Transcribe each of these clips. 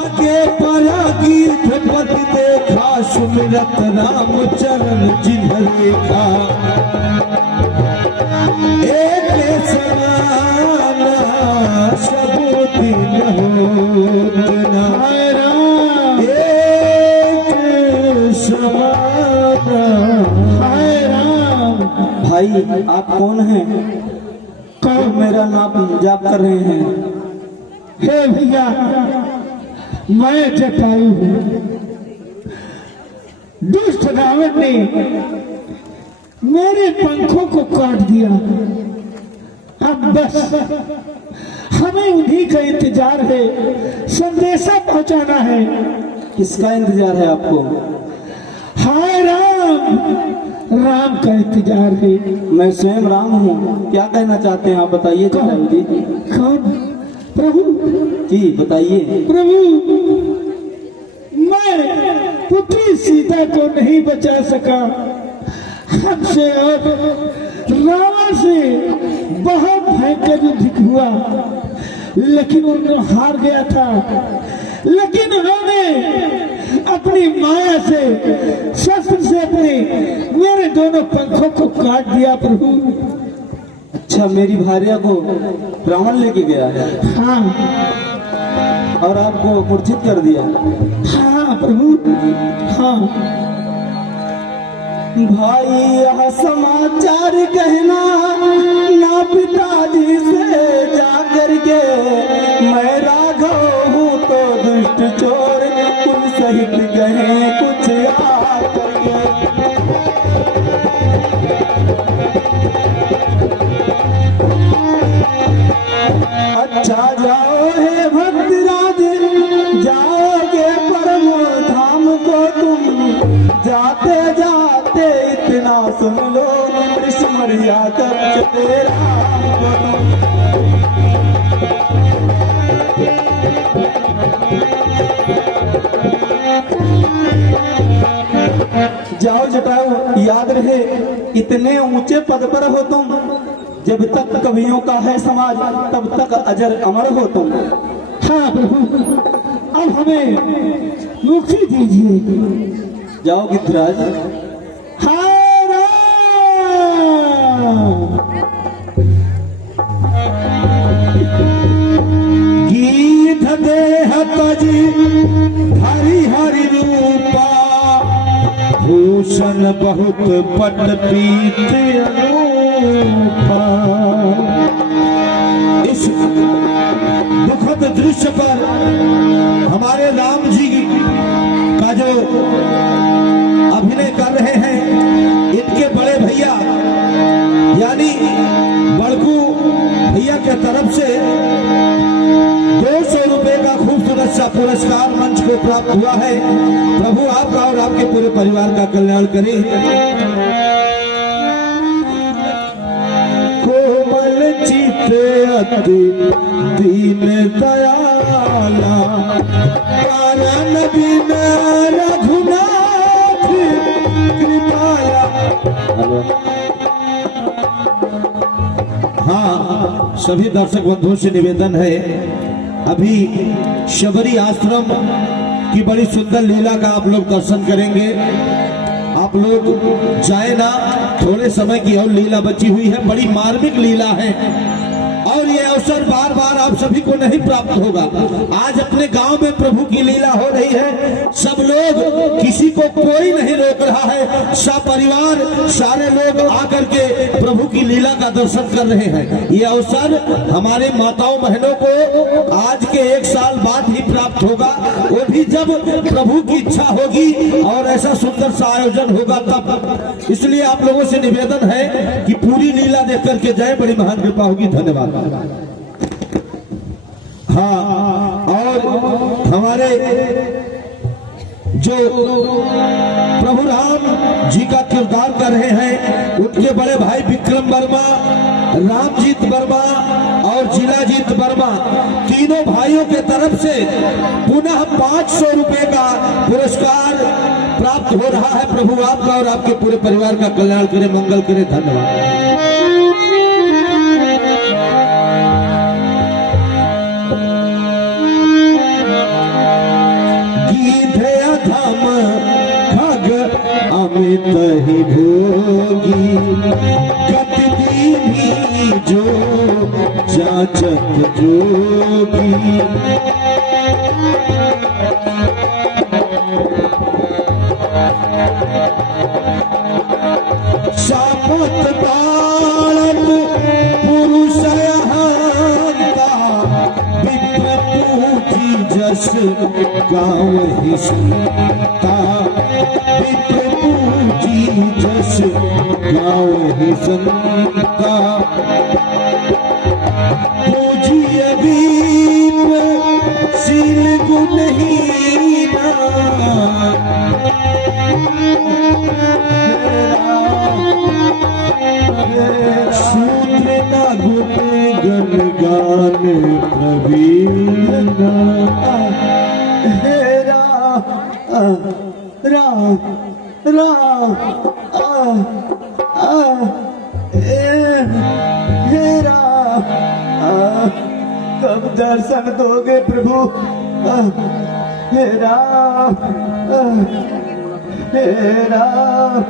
आगे परागी ध्रुपद देखा सुमिरत राम चरण जिन्ह रेखा एक समाना सब दिन होतना एक समाना। हाय राम। भाई आप कौन हैं? कौन मेरा नाम जाप कर रहे हैं? हे भैया मैं जटायु हूँ। दुष्ट रावण ने मेरे पंखों को काट दिया। अब बस हमें उन्हीं का इंतजार है, संदेशा पहुंचाना है। किसका इंतजार है आपको? हाय राम, राम का इंतजार है। मैं स्वयं राम हूँ। क्या कहना चाहते हैं आप बताइए जटायु जी। कौन? प्रभु जी बताइए। प्रभु, मैं पुत्री सीता को नहीं बचा सका। हमसे और रावण से बहुत भयंकर युद्ध हुआ, लेकिन उन्होंने हार गया था। लेकिन उन्होंने अपनी माया से, शस्त्र से अपने मेरे दोनों पंखों को काट दिया। प्रभु अच्छा, मेरी भार्या को रावण लेके गया है? हाँ। और आपको मूर्छित कर दिया? हाँ प्रभु, हाँ। भाई यह समाचार कहना ना पिताजी से जाकर के, मैं राघव हूँ तो दुष्ट चोर, कुल सहित कहे कुछ आकर के। अच्छा जाओ हे भक्तराज, जाओगे परम धाम को तुम, जाते जाते इतना सुन लो, कृष्ण मर्यादा चले राम को तुम। जाओ जटायु, याद रहे इतने ऊंचे पद पर हो तुम, जब तक कवियों का है समाज तब तक अजर अमर हो तुम। हाँ प्रभु, अब हमें मुक्ति दीजिए। जाओ गिद्धराज। हाय राम। गीत देह तजी हरि हरि रूपा, भूषण बहुत पट पीठ अनूपा। इस दुखद दृश्य पर हमारे राम जी का जो अभिनय कर रहे हैं, इनके बड़े भैया यानी बड़कू भैया के तरफ से 200 रुपए का खूबसूरत सा पुरस्कार मंच को प्राप्त हुआ है। प्रभु आपका और आपके पूरे परिवार का कल्याण करें। कोमल चित अति दीन दयाला, कारण बिन रघुनाथ कृपाला। हाँ, सभी दर्शक बंधुओं से निवेदन है, अभी शबरी आश्रम की बड़ी सुंदर लीला का आप लोग दर्शन करेंगे। आप लोग जाए ना, थोड़े समय की और लीला बची हुई है, बड़ी मार्मिक लीला है और ये अवसर बार बार आप सभी को नहीं प्राप्त होगा। आज अपने गांव में प्रभु की लीला हो रही है, सब लोग, किसी को कोई नहीं रोक रहा है, सपरिवार सारे लोग आकर के प्रभु की लीला का दर्शन कर रहे हैं। ये अवसर हमारे माताओं बहनों को आज के 1 साल बाद ही प्राप्त होगा, वो भी जब प्रभु की इच्छा होगी और ऐसा सुंदर सा आयोजन होगा तब। इसलिए आप लोगों से निवेदन है कि पूरी लीला देख करके जाए, बड़ी महान कृपा होगी। धन्यवाद। हाँ, और हमारे जो प्रभु राम जी का किरदार कर रहे हैं, उनके बड़े भाई विक्रम वर्मा, रामजीत वर्मा और जिलाजीत वर्मा, तीनों भाइयों के तरफ से पुनः 500 रुपए का पुरस्कार प्राप्त हो रहा है। प्रभु आपका और आपके पूरे परिवार का कल्याण करे, मंगल करे। धन्यवाद। सीधे अधम खग अमित ही भोगी गति दीनी जो जाचक जोगी सापत बालक पुरुष हंता विप्र पूजी जस गाँव ही संता विप्र पूजी जस गाँव ही संता पूजी अभीप शील गुणहीना शूद्र न गुण गण गान प्रवीण हे राम राम राम हे राम कब दर्शन दोगे प्रभु हे राम हे राम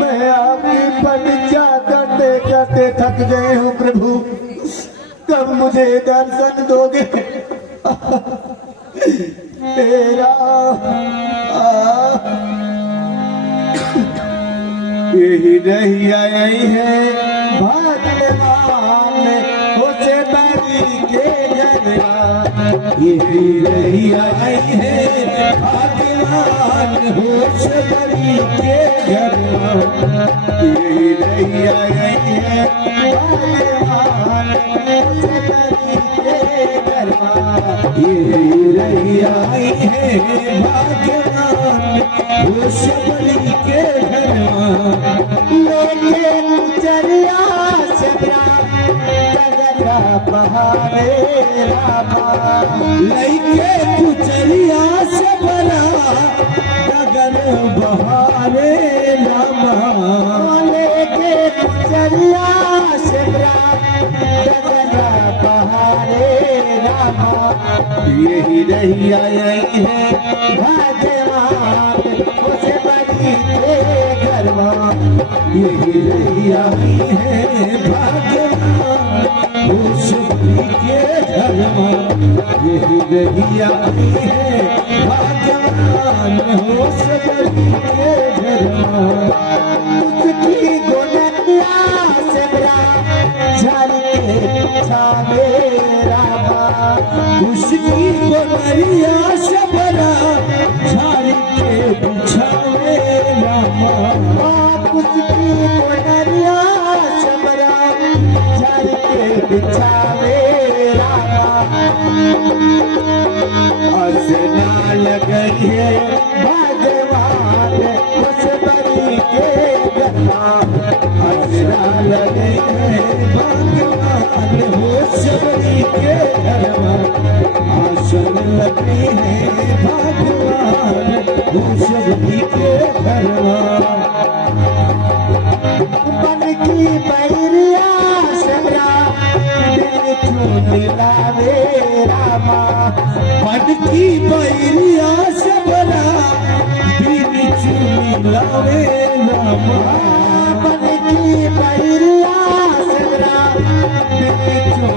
मैं आपकी परीक्षा करते करते थक गए हूँ प्रभु कब मुझे दर्शन दोगे तेरा यही नहीं आई है भाग्यवान उसे बरी के घर यही नहीं आई है भाग्यवान होश बरी के घर यही नहीं आई है भाग्यवान उसे बरी के घर यही नहीं आई है भाग्यवान होश बरी के घर लेके चलिया सबरा जगरा बहारे रामा लैके कुचरिया से बना डगर बहारे रामा लेके चलिया सबरा जगरा बहारे रामा यही नहीं आई है भाग्यवान उसे बड़ी के घरवा यही नहीं आई है भाग्यवान होश बरी के घर यही नहीं आई है भाग्यवान होश बरी के घर उसकी गोनतिया सबरा झल के छावे रामा उसकी गोनरिया सबरा झाड़ी के बिछावे रामा उसकी गोनरिया सबरा झल के बिछावे रामा असना लगई है भगवान उस बरी के गला असना लगई है भगवान होश बरी के घर आसन लगी है भगवान होश बरी के घर मन की बैरिया सबरा दिल छू लावे रामा मन की बैरिया सबरा बीन चुनी लावे रामा मन की बैरिया सबरा दिल छू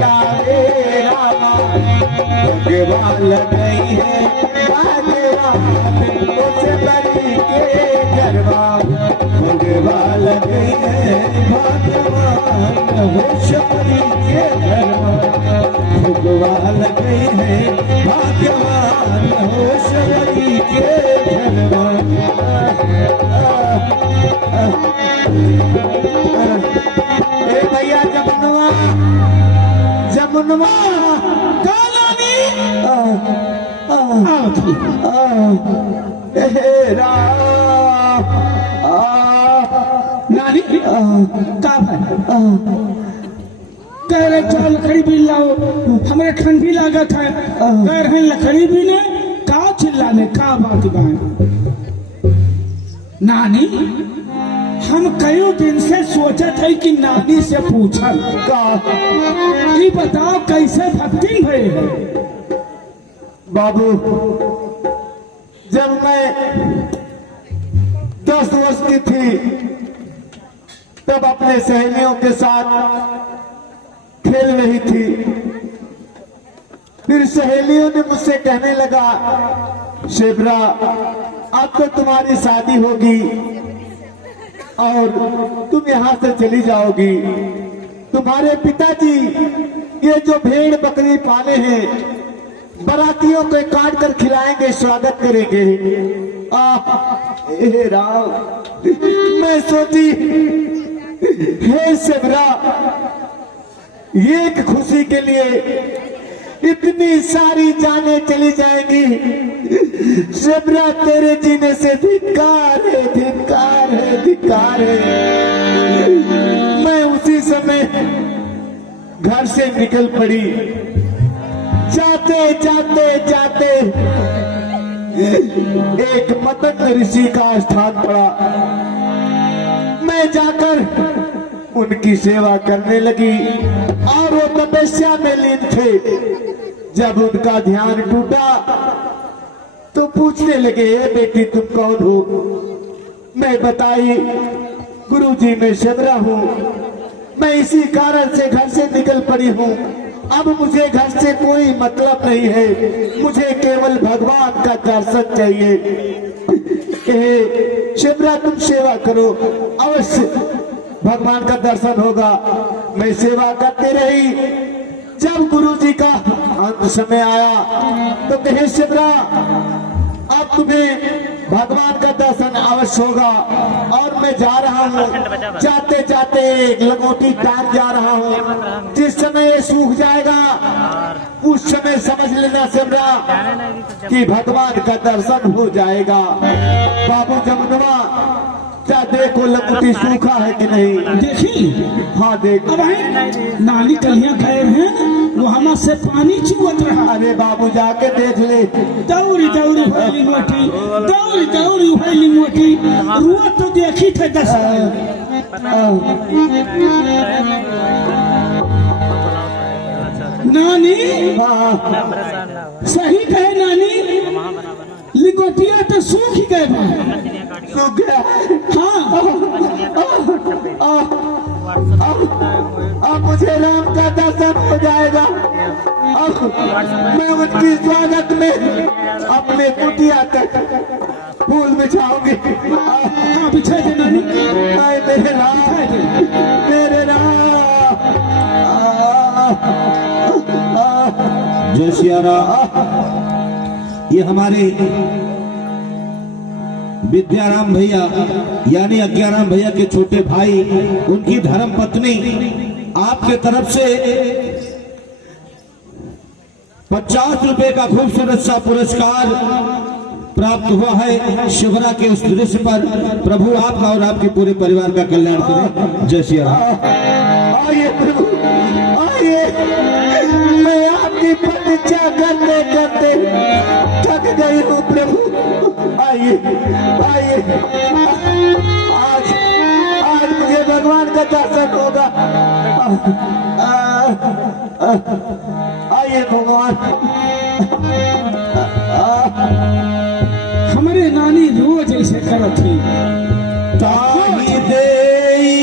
लावे रामा भगवान गई है भगवान उस बरी के गरबा भगवान गई है भगवान होश बरी के घर भगवान गई है भगवान होश बरी के घर ए भैया जमुनवा जमुनवा कालानी नानी का कह रहे चलो लकड़ी भी लाओ हमारे ठंडी लागत है कह रहे लकड़ी भी ने का चिल्लाने का बात बात नानी हम कई दिन से सोचत है कि नानी से पूछल का ये बताओ कैसे भक्ति भय है बाबू, जब मैं 10 वर्ष की थी तब अपने सहेलियों के साथ खेल रही थी। फिर सहेलियों ने मुझसे कहने लगा, शेबरा अब तो तुम्हारी शादी होगी और तुम यहाँ से चली जाओगी। तुम्हारे पिताजी ये जो भेड़ बकरी पाले हैं बारातियों को काट कर खिलाएंगे, स्वागत करेंगे। हे राम, मैं सोची हे शेबरा, ये एक खुशी के लिए इतनी सारी जानें चली जाएंगी। शेबरा तेरे जीने से धिक्कार है, धिक्कार है, धिक्कार है। मैं उसी समय घर से निकल पड़ी। जाते जाते जाते एक मतंग ऋषि का स्थान पड़ा। मैं जाकर उनकी सेवा करने लगी और वो तपस्या में लीन थे। जब उनका ध्यान टूटा तो पूछने लगे, ए बेटी तुम कौन हो? मैं बताई, गुरुजी मैं शेबरा हूँ, मैं इसी कारण से घर से निकल पड़ी हूँ। अब मुझे घर से कोई मतलब नहीं है, मुझे केवल भगवान का दर्शन चाहिए। शेबरा तुम सेवा करो, अवश्य भगवान का दर्शन होगा। मैं सेवा करते रही। जब गुरुजी का अंत समय आया तो कहे, शेबरा अब तुम्हें भगवान का दर्शन अवश्य होगा और मैं जा रहा हूँ। जाते जाते एक लंगोटी टांग जा रहा हूँ। जिस समय ये सूख जाएगा उस समय समझ लेना शेबरा कि भगवान का दर्शन हो जाएगा। बाबू जमुनवा, क्या देखो लंगोटी सूखा है कि नहीं? देखी? हाँ देख। अब आई नानी कलियां गए हैं, वो हमार से पानी चुवत रहा। अरे बाबू जाके देख ले। दौड़ी दौड़ी भैली मोटी, दौड़ी दौड़ी भैली मोटी, रुआ तो देखी थे 10। नानी सही कहे नानी, लिगोटिया तो सूख ही गए बा। सूख गया? हाँ, अब मुझे राम का दर्शन हो जाएगा। अब मैं उनकी स्वागत में अपने कुटिया तक फूल बिछाऊंगी। हाँ बिछा दे नानी। आए मेरे राम, मेरे राम। जय सिया राम। ये हमारे विद्याराम भैया यानी अज्ञाराम भैया के छोटे भाई, उनकी धर्म पत्नी आपके तरफ से 50 रुपए का खूबसूरत सा पुरस्कार प्राप्त हुआ है। शिवरा के उस दृश्य पर प्रभु आपका और आपके पूरे परिवार का कल्याण करें। जय सिया राम। आइए प्रभु, आइए। मैं आपकी प्रतीक्षा करते करते थक गई हूँ प्रभु। आइए, आइए। आज मुझे भगवान का दर्शन होगा। आइए भगवान। हमारे नानी रोज ऐसे करत थी। ताही देई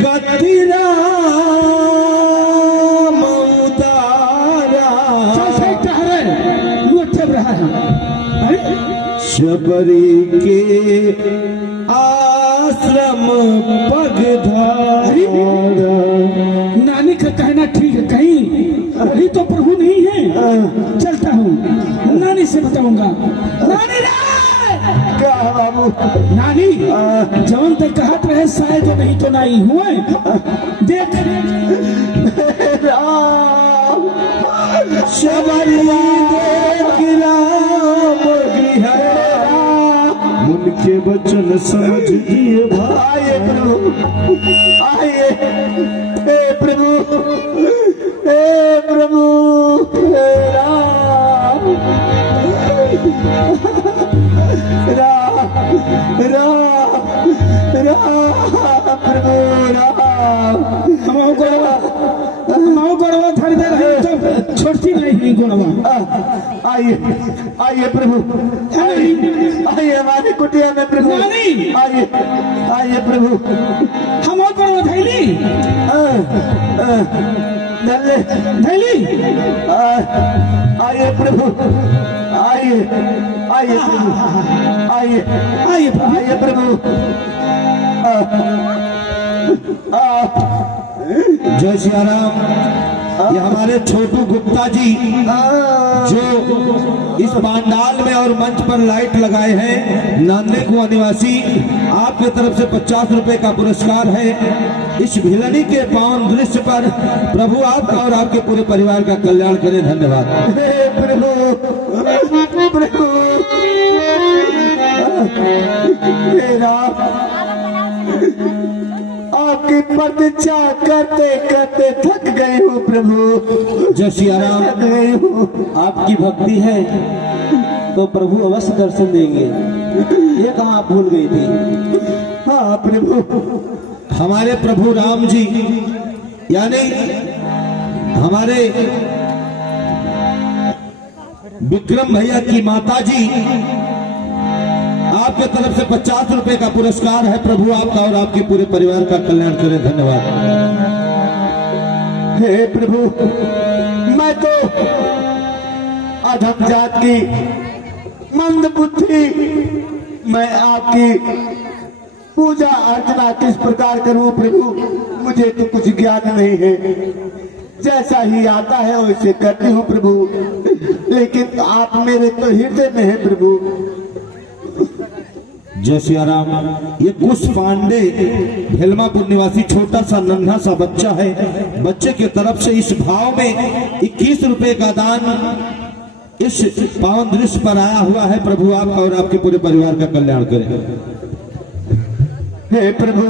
गति राम उतारा, रहा है शबरी के आश्रम पगधारा। नानी का कहना ठीक है, कहीं वही तो प्रभु नहीं है। चलता हूँ, नानी से बताऊंगा। नानी क्या बाबू? नानी जवन तक कहत रहे शायद नहीं तो नहीं हुए। देख शबरी उनके वचन समझ दिए भाई। आइए प्रभु, आइए। हे प्रभु, हे प्रभु, हे राम, राम, राम, राम, प्रभु राम। हम गड़वा धर दे रहे, छोड़ गोष्ठी नहीं गुणवा। आइए आइए प्रभु, आइए हमारी कुटिया में प्रभु, नानी। आइए आइए प्रभु। हम और गुणवा थैली धल्ले थैली आइए प्रभु, आइए आइए प्रभु, आइए आइए प्रभु। आइए प्रभु। जय सिया राम। ये हमारे छोटू गुप्ता जी जो इस पांडाल में और मंच पर लाइट लगाए हैं, नान्ने कुआं निवासी, आपके तरफ से 50 रुपए का पुरस्कार है। इस भिलनी के पावन दृश्य पर प्रभु आपका और आपके पूरे परिवार का कल्याण करें। धन्यवाद। हे प्रभु, प्रभु हे राम, आपकी प्रतीक्षा करते करते थक गए हो प्रभु। जय सिया राम। थक गए हो। आपकी भक्ति है तो प्रभु अवश्य दर्शन देंगे, ये कहाँ आप भूल गई थी। हाँ प्रभु। हमारे प्रभु राम जी यानी हमारे विक्रम भैया की माता जी, आपके तरफ से 50 रुपए का पुरस्कार है। प्रभु आपका और आपके पूरे परिवार का कल्याण करें। धन्यवाद। हे प्रभु, मैं तो अधम जात की मंद बुद्धि, मैं आपकी पूजा अर्चना किस प्रकार करूं प्रभु, मुझे तो कुछ ज्ञान नहीं है। जैसा ही आता है वैसे करती हूँ प्रभु, लेकिन आप मेरे तो हृदय में है प्रभु। जय सिया राम। ये कुश पांडे भेलमापुर निवासी छोटा सा नन्हा सा बच्चा है। बच्चे के तरफ से इस भाव में 21 रुपए का दान इस पावन दृश्य पर आया हुआ है। प्रभु आपका और आपके पूरे परिवार का कल्याण करें। हे प्रभु,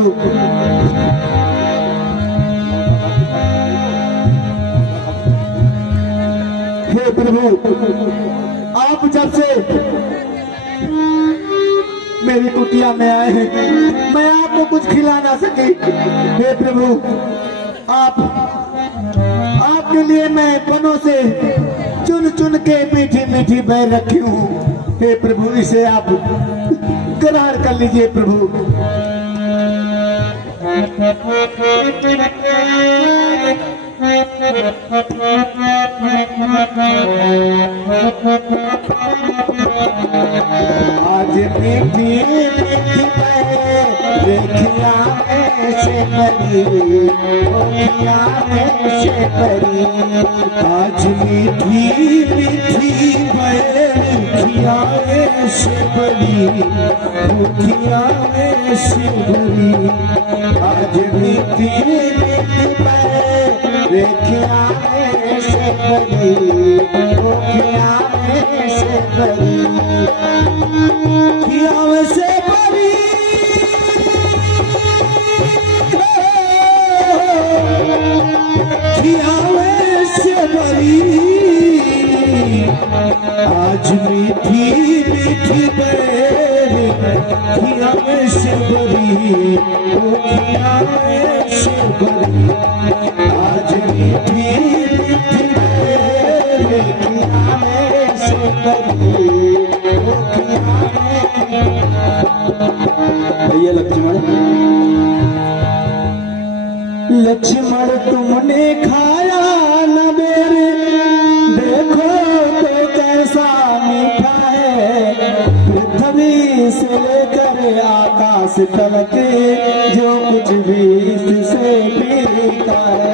हे प्रभु, आप जब से मेरी कुटिया में आए हैं, मैं आपको कुछ खिला ना सकी। हे प्रभु, आपके लिए मैं पनों से चुन चुन के मीठी मीठी बैर रखी हूँ। हे प्रभु, इसे आप ग्रहण कर लीजिए प्रभु। आज मीठी मीठी देखिया ऐसे परी, देखिया ऐसे परी। आज मीठी मीठी देखिया ऐसे बड़ी, दुखिया ऐसे बड़ी। आज मीठी मीठी देखिया ऐसे परी, देखिया ऐसे परी। दुखिया ऐसे बड़ी, दुखिया ऐसे बड़ी। आज मीठी मीठी दुखिया ऐसे बड़ी, दुखिया ऐसे बड़ी। आज मीठी मीठी दुखिया ऐसे बड़ी, दुखिया भैया लक्ष्मण, लक्ष्मण तुमने खाया न मेरे, देखो तो कैसा मीठा है। पृथ्वी से लेकर आकाश तक जो कुछ भी इससे पीता है।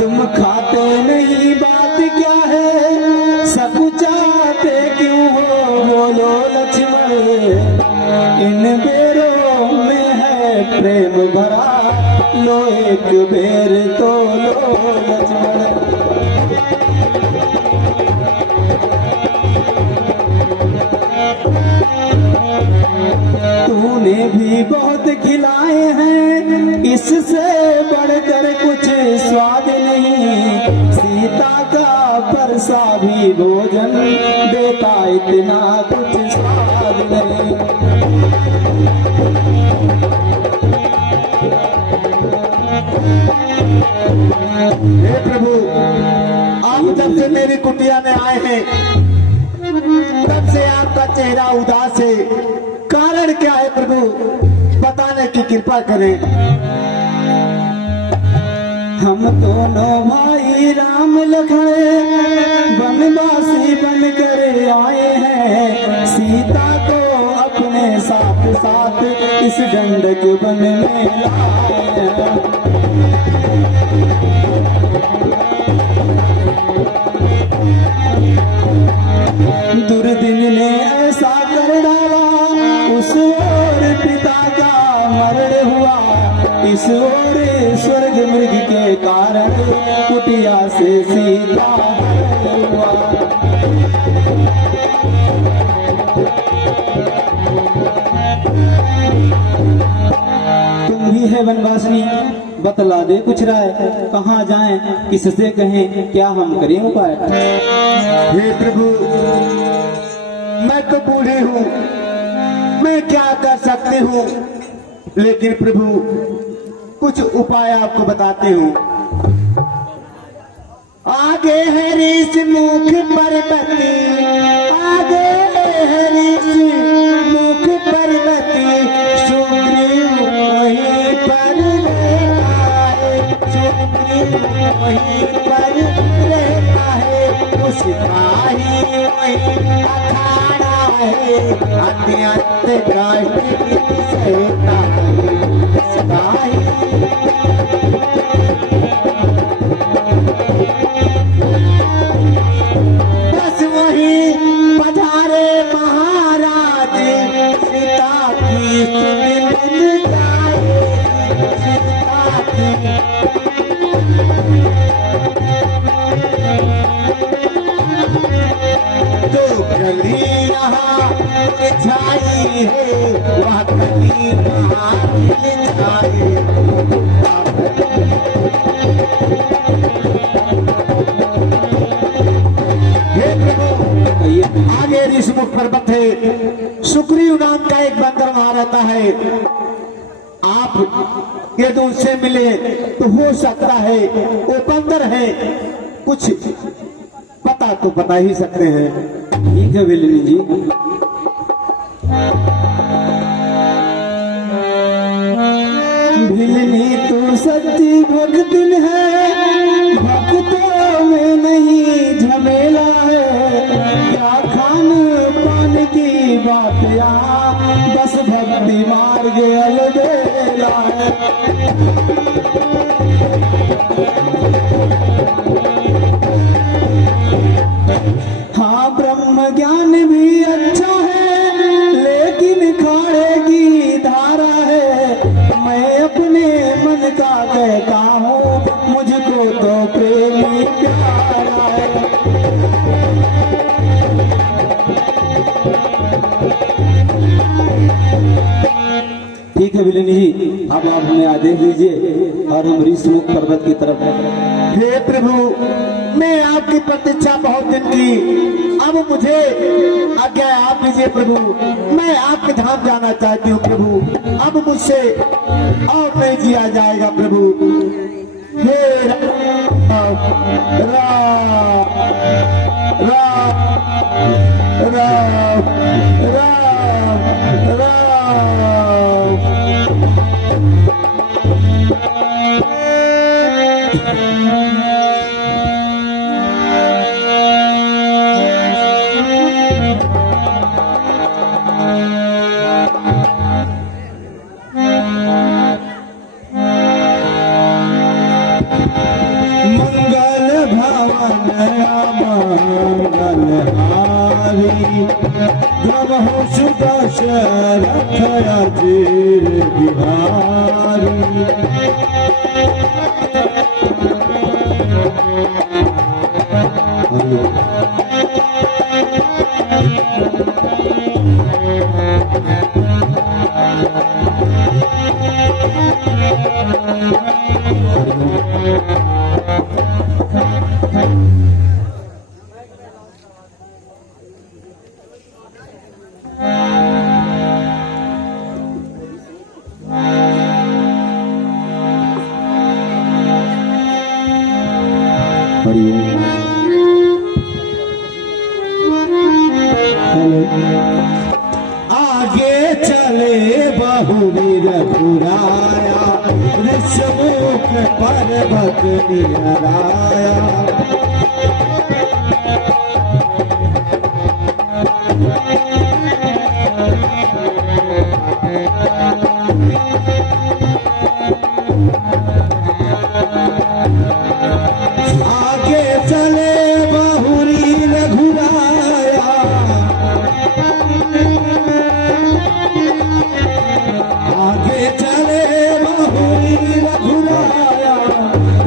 तुम खाते नहीं, बात क्या है, सब चाहते क्यों हो, बोलो लक्ष्मण। इन बेरों में है प्रेम भरा, लो एक बेर तो लो लक्ष्मण। तूने भी बहुत खिलाए हैं, इससे बढ़कर कुछ स्वाद नहीं। सीता का परसा भी भोजन देता, इतना कुछ स्वाद नहीं। आए हैं, तब से आपका चेहरा उदास है, कारण क्या है प्रभु, बताने की कृपा करें। हम दोनों भाई राम लखन वनवासी बन कर आए हैं, सीता को अपने साथ साथ इस गंडक वन में लाए हैं। दुर्दिन ने ऐसा कर डाला, उस ओर पिता का मरण हुआ, इस ओर स्वर्ग मृग के कारण कुटिया से सीता हुआ। तुम भी है वनवासिनी, बतला दे कुछ राय, कहाँ जाएं, किससे कहें, क्या हम करें उपाय। हे प्रभु, मैं तो बूढ़ी हूँ, मैं क्या कर सकती हूँ, लेकिन प्रभु कुछ उपाय आपको बताती हूँ। आगे है ऋष मुख पर्वती, आगे है ऋष मुख पर्वती, सुग्रीव वहीं पर रहता है, सुग्रीव वहीं पर रहता है, उसका ही वहीं अखाड़ा है, अत्यंत कष्ट सहता है, उसका ही बस वही पधारे महाराज, सीता की स्तुति मिल जाए, सीता की। जो गली यहाँ छाई है, वह गली वहाँ मिल जाए। आगे ऋषमुख पर्वत है, सुग्रीव नाम का एक बंदर वहां रहता है, आप यदि उससे मिले तो हो सकता है, वो बंदर है, कुछ पता तो बता ही सकते हैं। ठीक है बिलनी जी। भिलनी तू सच्ची भक्तिन है, भक्तों में नहीं झमेला है, क्या खान पान की बात यहाँ, बस भक्ति मार्ग अलबेला है। हाँ ब्रह्म ज्ञान भी अच्छा है, लेकिन खाड़े की धारा है, मैं अपने मन का कहता हूँ, मुझको तो प्रेमी प्यारा है। ठीक है बिलनी जी, अब आप हमें आदेश दीजिए और हम ऋषमुख पर्वत की तरफ बढ़ें। हे प्रभु, मैं आपकी प्रतीक्षा बहुत दिन की, अब मुझे आज्ञा आप दीजिए प्रभु, मैं आपके धाम जाना चाहती हूँ प्रभु, अब मुझसे और नहीं जिया जाएगा प्रभु। हे राम राम राम राम राम राम। जब हो सुदशरथ अजीर बिहारी, रघुराया ऋषमुख पर्वत निहराया। आगे चले बहुरी रघुराया, आगे चले बहुरी रघुराया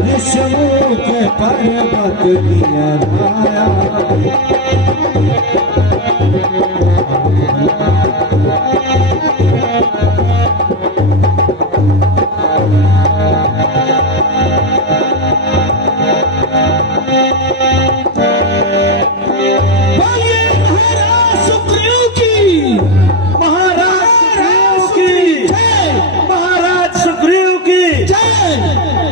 ऋषमुख पर्वत निहराया। बोलिए महाराज सुग्रीव की, महाराज सुग्रीव की, जय, महाराज सुग्रीव की जय।